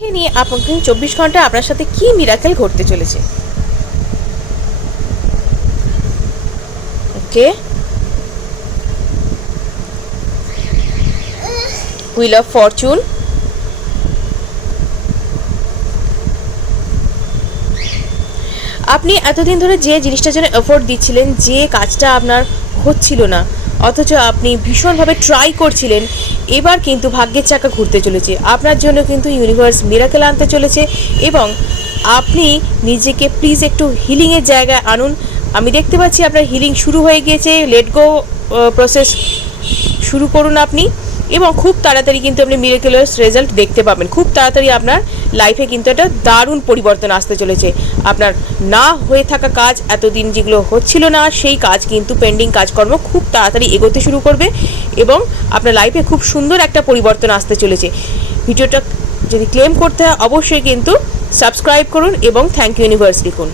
নিয়ে আপনাকে 24 ঘন্টা আপনার সাথে কি মিরাকেল ঘটতে চলেছে। ওকে, হুইল অফ ফরচুন, আপনি এতদিন ধরে যে জিনিসটার জন্য এফোর্ট দিচ্ছিলেন, যে কাজটা আপনার হচ্ছিল না, অথচ আপনি ভীষণভাবে ট্রাই করছিলেন, এবার কিন্তু ভাগ্যের চাকা ঘুরতে চলেছে আপনার জন্য। কিন্তু ইউনিভার্স মিরাকেল আনতে চলেছে এবং আপনি নিজেকে প্লিজ একটু হিলিংয়ের জায়গায় আনুন। আমি দেখতে পাচ্ছি আপনার হিলিং শুরু হয়ে গিয়েছে। লেট গো প্রসেস শুরু করুন আপনি, এবং খুব তাড়াতাড়ি কিন্তু আপনি মিরাকেলাস রেজাল্ট দেখতে পাবেন। খুব তাড়াতাড়ি আপনার লাইফে কিন্তু একটা দারুণ পরিবর্তন আসতে চলেছে। আপনার না হয়ে থাকা কাজ, এতদিন যেগুলো হচ্ছিল না, সেই কাজ কিন্তু পেন্ডিং কাজকর্ম খুব তাড়াতাড়ি এগোতে শুরু করবে এবং আপনার লাইফে খুব সুন্দর একটা পরিবর্তন আসতে চলেছে। ভিডিওটা যদি ক্লেম করতে হয় অবশ্যই কিন্তু সাবস্ক্রাইব করুন এবং থ্যাংক ইউ ইউনিভার্স লিখুন।